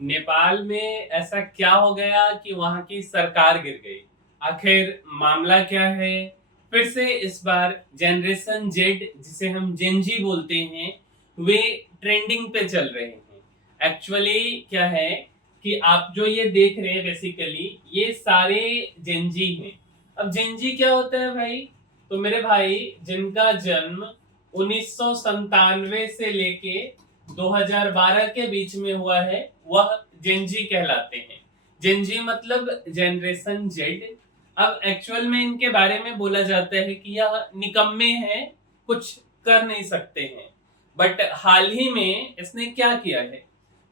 नेपाल में ऐसा क्या हो गया कि वहां की सरकार गिर गई? आखिर मामला क्या है? फिर से इस बार जनरेशन जेड, जिसे हम जेनजी बोलते हैं, वे ट्रेंडिंग पे चल रहे हैं। एक्चुअली क्या है कि आप जो ये देख रहे हैं, बेसिकली ये सारे जेनजी हैं। अब जेनजी क्या होता है भाई? तो मेरे भाई, जिनका जन्म 1997 से लेके 2012 के बीच में हुआ है, वह जेनजी कहलाते हैं। जेनजी मतलब जनरेशन जेड। अब एक्चुअल में इनके बारे में बोला जाता है कि यह निकम्मे हैं, कुछ कर नहीं सकते हैं। बट हाल ही में इसने क्या किया है?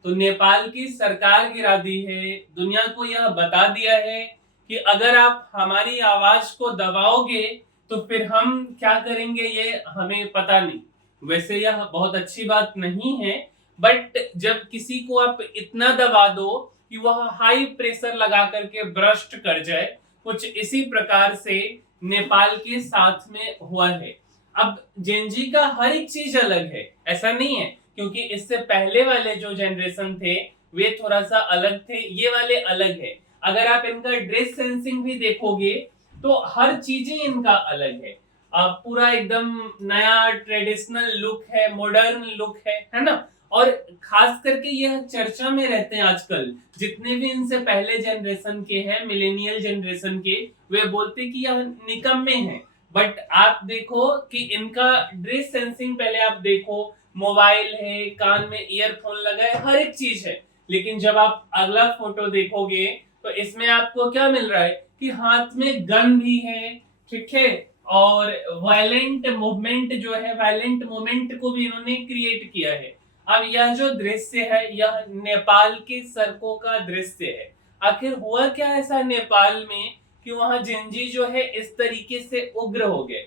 तो नेपाल की सरकार गिरा दी है, दुनिया को यह बता दिया है कि अगर आप हमारी आवाज को दबाओगे तो फिर हम क्या करेंगे ये हमें पता नहीं। वैसे यह बहुत अच्छी बात नहीं है, बट जब किसी को आप इतना दबा दो कि वह हाई प्रेशर लगा करके ब्रस्ट कर जाए, कुछ इसी प्रकार से नेपाल के साथ में हुआ है। अब जेनजी का हर एक चीज अलग है, ऐसा नहीं है, क्योंकि इससे पहले वाले जो जनरेशन थे वे थोड़ा सा अलग थे, ये वाले अलग है। अगर आप इनका ड्रेस सेंसिंग भी देखोगे तो हर चीजें इनका अलग है। पूरा एकदम नया ट्रेडिशनल लुक है, मॉडर्न लुक है ना। और खास करके यह चर्चा में रहते हैं आजकल, जितने भी इनसे पहले जनरेशन के हैं, मिलेनियल जनरेशन के, वे बोलते कि यह निकम्मे हैं। बट आप देखो कि इनका ड्रेस सेंसिंग पहले आप देखो, मोबाइल है, कान में ईयरफोन लगा है, हर एक चीज है। लेकिन जब आप अगला फोटो देखोगे तो इसमें आपको क्या मिल रहा है कि हाथ में गन भी है, ठीक है, और वायलेंट मूवमेंट जो है, वायलेंट मूवमेंट को भी इन्होंने क्रिएट किया है। अब यह जो दृश्य है, यह नेपाल के सड़कों का दृश्य है। आखिर हुआ क्या ऐसा नेपाल में कि वहां जेनजी जो है इस तरीके से उग्र हो गए?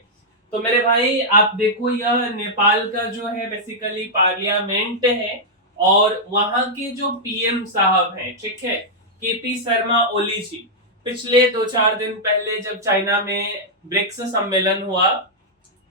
तो मेरे भाई आप देखो, यह नेपाल का जो है बेसिकली पार्लियामेंट है, और वहां के जो पीएम साहब हैं, ठीक है, केपी शर्मा ओली जी, पिछले 2-4 दिन पहले जब चाइना में ब्रिक्स सम्मेलन हुआ,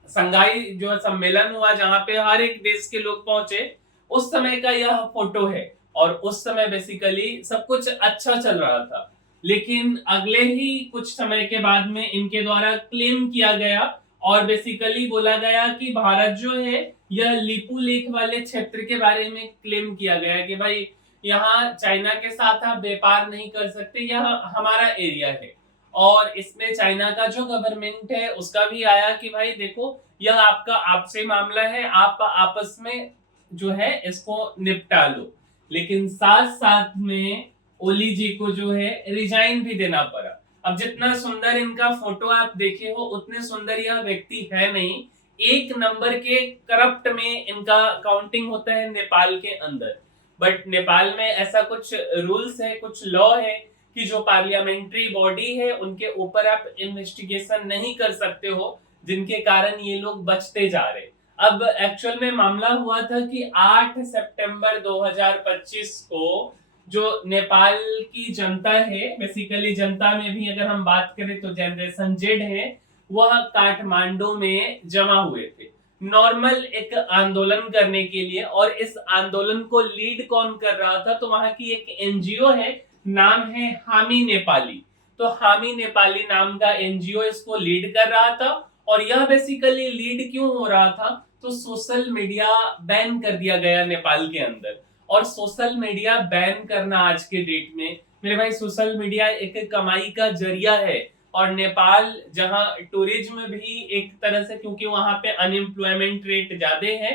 संघाई जो सम्मेलन हुआ जहां पे हर एक देश के लोग पहुंचे, उस समय का यह फोटो है। और उस समय बेसिकली सब कुछ अच्छा चल रहा था। लेकिन अगले ही कुछ समय के बाद में इनके द्वारा क्लेम किया गया, और बेसिकली बोला गया कि भारत जो है, यह लिपू लेक वाले क्षेत्र के बारे में क्लेम किया गया कि भाई यहाँ चाइना के साथ आप व्यापार नहीं कर सकते, यह हमारा एरिया है। और इसमें चाइना का जो गवर्नमेंट है उसका भी आया कि भाई देखो, यह आपका आपसे मामला है, आप आपस में जो है इसको निपटा लो। लेकिन साथ साथ में ओली जी को जो है रिजाइन भी देना पड़ा। अब जितना सुंदर इनका फोटो आप देखे हो, उतने सुंदर यह व्यक्ति है नहीं। एक नंबर के करप्ट में इनका काउंटिंग होता है नेपाल के अंदर। बट नेपाल में ऐसा कुछ रूल्स है, कुछ लॉ है कि जो पार्लियामेंट्री बॉडी है उनके ऊपर आप इन्वेस्टिगेशन नहीं कर सकते हो, जिनके कारण ये लोग बचते जा रहे। अब एक्चुअल में मामला हुआ था कि 8 सितंबर 2025 को जो नेपाल की जनता है, बेसिकली जनता में भी अगर हम बात करें तो जनरेशन जेड है, वह काठमांडू में जमा हुए थे नॉर्मल एक आंदोलन करने के लिए। और इस आंदोलन को लीड कौन कर रहा था? तो वहां की एक एनजीओ है, नाम है हामी नेपाली। तो हामी नेपाली नाम का एनजीओ इसको लीड कर रहा था। और यह बेसिकली लीड क्यों हो रहा था? तो सोशल मीडिया बैन कर दिया गया नेपाल के अंदर। और सोशल मीडिया बैन करना आज के डेट में, मेरे भाई, सोशल मीडिया एक कमाई का जरिया है। और नेपाल जहां टूरिज्म भी एक तरह से, क्योंकि वहां पे अनएम्प्लॉयमेंट रेट ज्यादा है,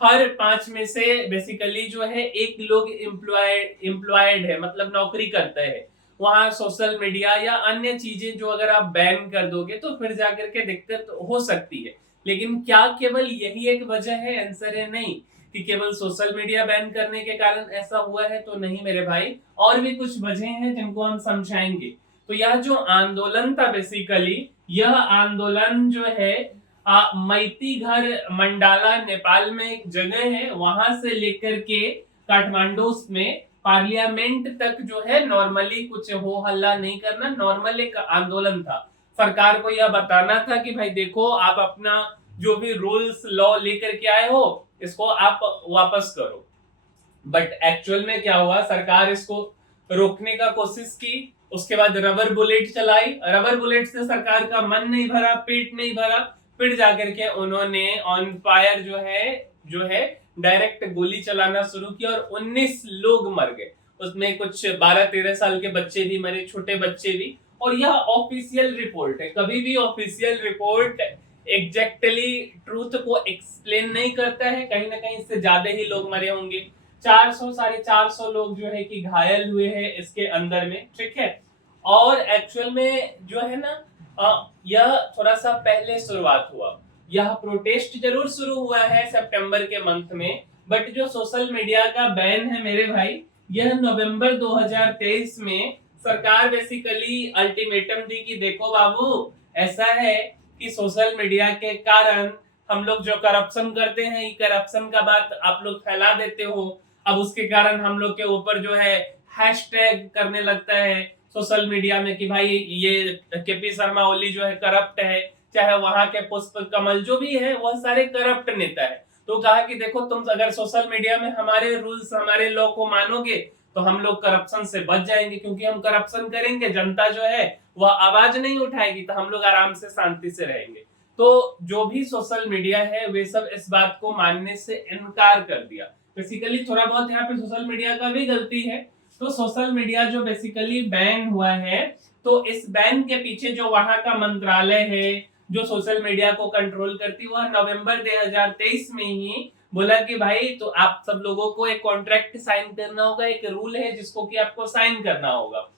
हर 5 में से बेसिकली जो है एक लोग एम्प्लॉयड है, मतलब नौकरी करता है। वहां सोशल मीडिया या अन्य चीजें जो अगर आप बैन कर दोगे तो फिर जाकर के दिक्कत हो सकती है। लेकिन क्या केवल यही एक वजह है? आंसर है नहीं, कि केवल सोशल मीडिया बैन करने के कारण ऐसा हुआ है, तो नहीं मेरे भाई, और भी कुछ वजह हैं जिनको हम समझाएंगे। तो यह जो आंदोलन था बेसिकली, यह आंदोलन जो है मैती घर मंडाला नेपाल में एक जगह है, वहां से लेकर के काठमांडू में पार्लियामेंट तक जो है नॉर्मली कुछ हो हल्ला नहीं करना, नॉर्मल एक आंदोलन था। सरकार को यह बताना था कि भाई देखो, आप अपना जो भी रूल्स लॉ लेकर के आए हो इसको आप वापस करो। बट एक्चुअल में क्या हुआ, सरकार इसको रोकने का कोशिश की, उसके बाद रबर बुलेट चलाई, रबर बुलेट से सरकार का मन नहीं भरा, पेट नहीं भरा, फिर जाकर के उन्होंने ऑन फायर जो है डायरेक्ट गोली चलाना शुरू किया और 19 लोग मर गए। उसमें कुछ 12-13 साल के बच्चे भी मरे, छोटे बच्चे भी। और यह ऑफिशियल रिपोर्ट है, कभी भी ऑफिशियल रिपोर्ट एग्जैक्टली ट्रूथ को एक्सप्लेन नहीं करता है, कहीं ना कहीं इससे ज्यादा ही लोग मरे होंगे। 400 450 लोग जो है कि घायल हुए हैं इसके अंदर में, ठीक है। और एक्चुअल में जो है ना, यह थोड़ा सा पहले शुरुआत हुआ, यह प्रोटेस्ट जरूर शुरू हुआ है सितंबर के मंथ में, बट जो सोशल मीडिया का बैन है मेरे भाई, यह नवंबर 2023 में सरकार बेसिकली अल्टीमेटम दी कि देखो बाबू, ऐसा है कि सोशल मीडिया के कारण हम लोग जो करप्शन करते हैं, ये करप्शन का बात आप लोग फैला देते हो, अब उसके कारण हम लोग के ऊपर जो है हैशटैग करने लगता है सोशल मीडिया में कि भाई ये केपी शर्मा ओली जो है करप्ट है, चाहे वहां के पुष्प कमल जो भी है वह सारे करप्ट नेता है। तो कहा कि देखो तुम अगर सोशल मीडिया में हमारे रूल्स हमारे लॉ को मानोगे तो हम लोग करप्शन से बच जाएंगे, क्योंकि हम करप्शन करेंगे जनता जो है वह आवाज नहीं उठाएगी, तो हम लोग आराम से शांति से रहेंगे। तो जो भी सोशल मीडिया है वे सब इस बात को मानने से इनकार कर दिया। बेसिकली थोड़ा बहुत यहाँ पे सोशल मीडिया का भी गलती है। तो सोशल मीडिया जो बेसिकली बैन हुआ है, तो इस बैन के पीछे जो वहां का मंत्रालय है जो सोशल मीडिया को कंट्रोल करती, वह नवंबर 2023 में ही बोला कि भाई तो आप सब लोगों को एक कॉन्ट्रैक्ट साइन करना होगा, एक रूल है जिसको कि आपको साइन करना होगा।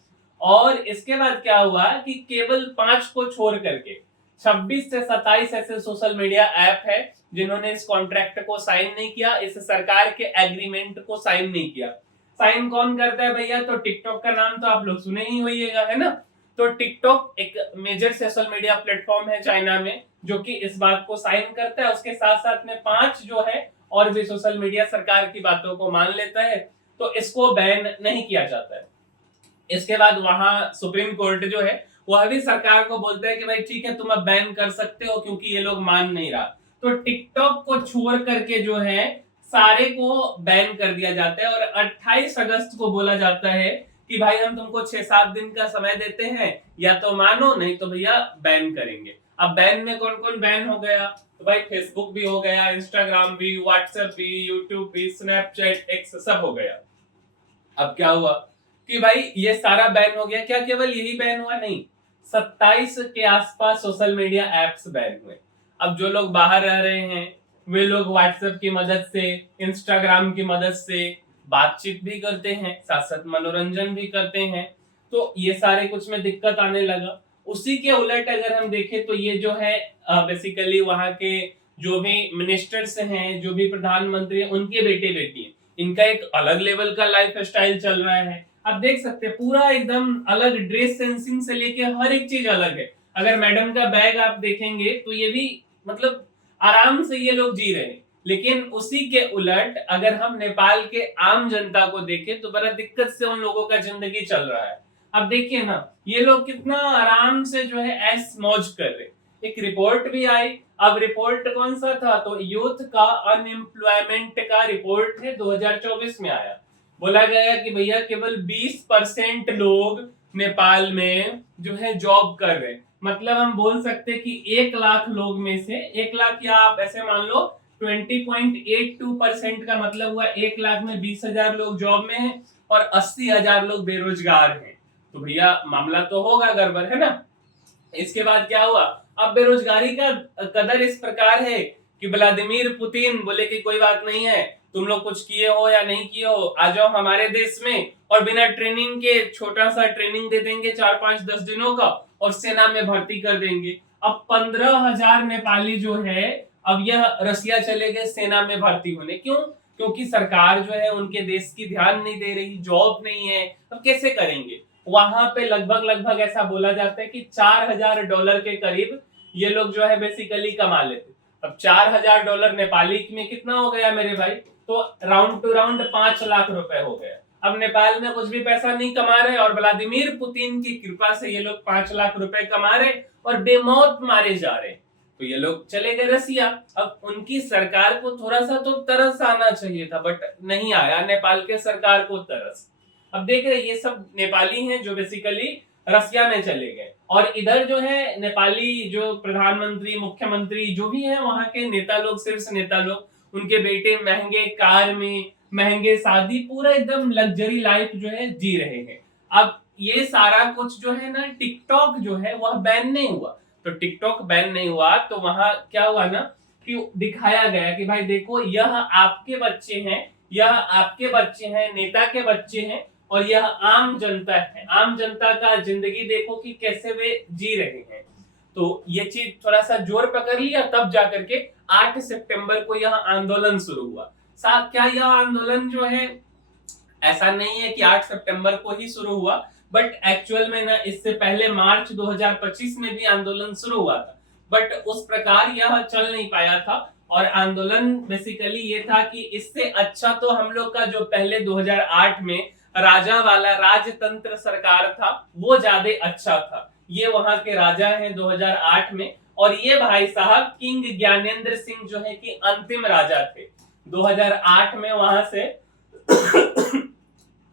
और इसके बाद क्या हुआ कि केवल 5 को छोड़ करके 26 से 27 ऐसे सोशल मीडिया ऐप है जिन्होंने इस कॉन्ट्रैक्ट को साइन नहीं किया, इस सरकार के एग्रीमेंट को साइन नहीं किया। साइन कौन करता है भैया? तो टिकटॉक का नाम तो आप लोग सुने ही होइएगा, है ना। तो टिकटॉक एक मेजर सोशल मीडिया प्लेटफॉर्म है चाइना में जो कि इस बात को साइन करता है। उसके साथ साथ में 5 जो है और भी सोशल मीडिया सरकार की बातों को मान लेता है, तो इसको बैन नहीं किया जाता है। इसके बाद वहां सुप्रीम कोर्ट जो है वह भी सरकार को बोलता है कि भाई ठीक है तुम अब बैन कर सकते हो क्योंकि ये लोग मान नहीं रहा। तो टिकटॉक को छोड़ करके जो है सारे को बैन कर दिया जाता है और 28 अगस्त को बोला जाता है कि भाई हम तुमको 6-7 दिन का समय देते हैं, या तो मानो नहीं तो भैया बैन करेंगे। अब बैन में कौन कौन बैन हो गया? तो भाई फेसबुक भी हो गया, इंस्टाग्राम भी, व्हाट्सएप भी, यूट्यूब भी, स्नैपचैट, एक्स सब हो गया। अब क्या हुआ कि भाई ये सारा बैन हो गया। क्या केवल यही बैन हुआ? नहीं, 27 के आसपास सोशल मीडिया एप्स बैन हुए। अब जो लोग बाहर रह रहे हैं वे लोग व्हाट्सएप की मदद से, इंस्टाग्राम की मदद से बातचीत भी करते हैं, साथ साथ मनोरंजन भी करते हैं। तो ये सारे कुछ में दिक्कत आने लगा। उसी के उलट अगर हम देखें तो ये जो है बेसिकली वहां के जो भी मिनिस्टर्स हैं, जो भी प्रधानमंत्री हैं, उनके बेटे बेटी हैं, इनका एक अलग लेवल का लाइफ स्टाइल चल रहा है। आप देख सकते हैं पूरा एकदम अलग, ड्रेस सेंसिंग से लेके हर एक चीज अलग है। अगर मैडम का बैग आप देखेंगे तो ये भी मतलब आराम से ये लोग जी रहे हैं। लेकिन उसी के उलट अगर हम नेपाल के आम जनता को देखें तो बड़ा दिक्कत से उन लोगों का जिंदगी चल रहा है। अब देखिए ना, ये लोग कितना आराम से जो है ऐश मौज कर रहे। एक रिपोर्ट भी आई। अब रिपोर्ट कौन सा था? तो यूथ का अनएम्प्लॉयमेंट का रिपोर्ट है, 2024 में आया। बोला गया कि भैया केवल 20% लोग नेपाल में जो है जॉब कर रहे हैं। मतलब हम बोल सकते हैं कि 1 लाख लोग में से 1 लाख, या आप ऐसे मान लो 20.82% का मतलब हुआ 1 लाख में 20,000 लोग जॉब में हैं और 80,000 लोग बेरोजगार हैं। तो भैया मामला तो होगा गड़बड़, है ना। इसके बाद क्या हुआ? अब बेरोजगारी का कदर इस प्रकार है कि व्लादिमीर पुतिन बोले कि कोई बात नहीं है, तुम लोग कुछ किए हो या नहीं किए हो, आ जाओ हमारे देश में और बिना ट्रेनिंग के छोटा सा ट्रेनिंग दे देंगे 4-5-10 दिनों का और सेना में भर्ती कर देंगे। अब 15,000 नेपाली जो है अब यह रसिया चले गए सेना में भर्ती होने। क्यों? क्योंकि सरकार जो है उनके देश की ध्यान नहीं दे रही, जॉब नहीं है। अब कैसे करेंगे? वहां पे लगभग ऐसा बोला जाता है कि $4,000 के करीब ये लोग जो है बेसिकली कमा लेते। अब $4,000 नेपाली में कितना हो गया मेरे भाई? तो राउंड टू राउंड 5 लाख रुपए हो गया। अब नेपाल में कुछ भी पैसा नहीं कमा रहे और व्लादिमीर पुतिन की कृपा से ये लोग 5 लाख रुपए कमा रहे और बेमौत मारे जा रहे। तो ये लोग चले गए रसिया। अब उनकी सरकार को थोड़ा सा तो तरस आना चाहिए था, बट नहीं आया नेपाल के सरकार को तरस। अब देख रहे ये सब नेपाली हैं जो बेसिकली रसिया में चले गए, और इधर जो है नेपाली जो प्रधानमंत्री मुख्यमंत्री जो भी है वहां के नेता लोग, शीर्ष नेता लोग, उनके बेटे महंगे कार में, महंगे शादी, पूरा एकदम लग्जरी लाइफ जो है जी रहे हैं। अब ये सारा कुछ जो है ना, टिकटॉक जो है वह बैन नहीं हुआ। तो टिकटॉक बैन नहीं हुआ तो वहां क्या हुआ ना कि दिखाया गया कि भाई देखो यह आपके बच्चे हैं, यह आपके बच्चे हैं, नेता के बच्चे हैं, और यह आम जनता है। आम जनता का जिंदगी देखो कि कैसे वे जी रहे हैं। तो ये चीज थोड़ा सा जोर पकड़ लिया, तब जाकर के 8 सितंबर को यह आंदोलन शुरू हुआ। साथ क्या यह आंदोलन जो है, ऐसा नहीं है कि 8 सितंबर को ही शुरू हुआ, बट एक्चुअल में ना इससे पहले मार्च 2025 में भी आंदोलन शुरू हुआ था, बट उस प्रकार यह चल नहीं पाया था। और आंदोलन बेसिकली ये था कि इससे अच्छा तो हम लोग का जो पहले 2008 में राजा वाला राजतंत्र सरकार था वो ज्यादा अच्छा था। ये वहां के राजा हैं 2008 में, और ये भाई साहब किंग ज्ञानेंद्र सिंह जो है कि अंतिम राजा थे 2008 में। वहां से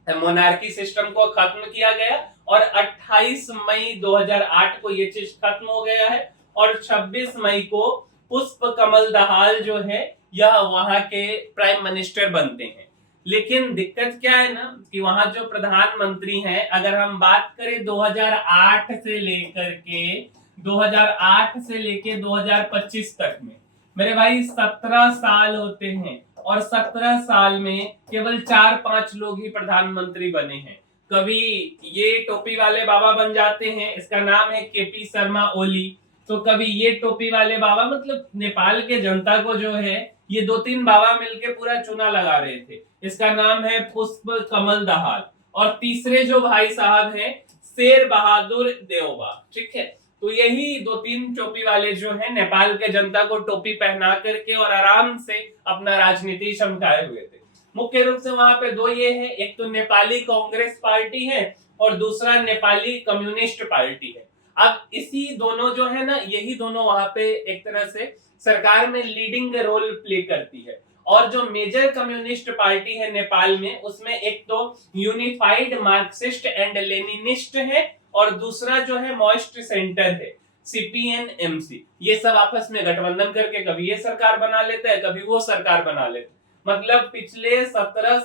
मोनार्की सिस्टम को खत्म किया गया, और 28 मई 2008 को ये चीज खत्म हो गया है, और 26 मई को पुष्प कमल दहाल जो है यह वहां के प्राइम मिनिस्टर बनते हैं। लेकिन दिक्कत क्या है ना कि वहां जो प्रधानमंत्री हैं, अगर हम बात करें 2008 से लेकर के 2025 तक में, मेरे भाई 17 साल होते हैं, और 17 साल में केवल 4-5 लोग ही प्रधानमंत्री बने हैं। कभी ये टोपी वाले बाबा बन जाते हैं, इसका नाम है केपी शर्मा ओली। तो कभी ये टोपी वाले बाबा, मतलब नेपाल के जनता को जो है ये 2-3 बाबा मिलके पूरा चुना लगा रहे थे। इसका नाम है पुष्प कमल दहाल। और तीसरे जो भाई साहब हैं शेर बहादुर देवबा, ठीक है। तो यही 2-3 टोपी वाले जो है नेपाल के जनता को टोपी पहना करके और आराम से अपना राजनीति चमकाए हुए थे। मुख्य रूप से वहां पे दो ये है, एक तो नेपाली कांग्रेस पार्टी है और दूसरा नेपाली कम्युनिस्ट पार्टी है। अब इसी दोनों जो है ना, यही दोनों वहां पे एक तरह से सरकार में लीडिंग रोल प्ले करती है। और जो मेजर कम्युनिस्ट पार्टी है नेपाल में, उसमें एक तो यूनिफाइड मार्क्सिस्ट एंड लेनिनिस्ट है, और दूसरा जो है मॉइस्ट सेंटर है, सीपीएन एमसी। ये सब आपस में गठबंधन करके कभी ये सरकार बना लेता है, कभी वो सरकार बना लेता है। मतलब पिछले 17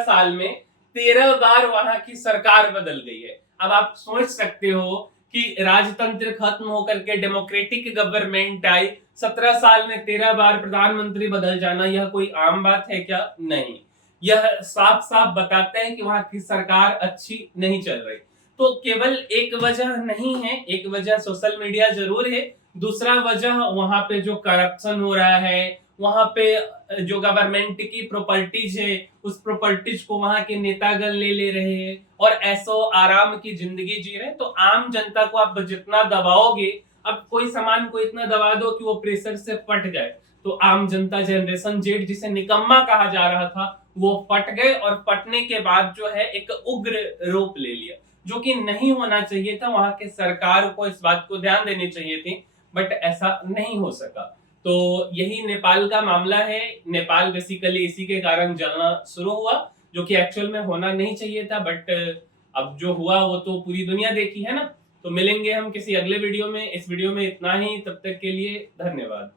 साल में 13 बार वहां की सरकार बदल गई है। अब आप सोच सकते हो कि राजतंत्र खत्म होकर के डेमोक्रेटिक गवर्नमेंट आई, 17 साल में 13 बार प्रधानमंत्री बदल जाना, यह कोई आम बात है क्या? नहीं। यह साफ साफ बताते हैं कि वहां की सरकार अच्छी नहीं चल रही। तो केवल एक वजह नहीं है, एक वजह सोशल मीडिया जरूर है, दूसरा वजह वहां पे जो करप्शन हो रहा है, वहां पे जो गवर्नमेंट की प्रॉपर्टीज है उस प्रॉपर्टीज को वहां के नेतागण ले रहे हैं, और ऐसो आराम की जिंदगी जी रहे हैं। तो आम जनता को आप जितना दबाओगे, अब कोई सामान को इतना दबा दो कि वो प्रेशर से फट जाए, तो आम जनता जनरेशन जेड जिसे निकम्मा कहा जा रहा था वो फट गए, और फटने के बाद जो है एक उग्र रूप ले लिया, जो कि नहीं होना चाहिए था। वहां के सरकार को इस बात को ध्यान देनी चाहिए थी, बट ऐसा नहीं हो सका। तो यही नेपाल का मामला है। नेपाल बेसिकली इसी के कारण जलना शुरू हुआ, जो कि एक्चुअल में होना नहीं चाहिए था, बट अब जो हुआ वो तो पूरी दुनिया देखी है ना। तो मिलेंगे हम किसी अगले वीडियो में। इस वीडियो में इतना ही, तब तक के लिए धन्यवाद।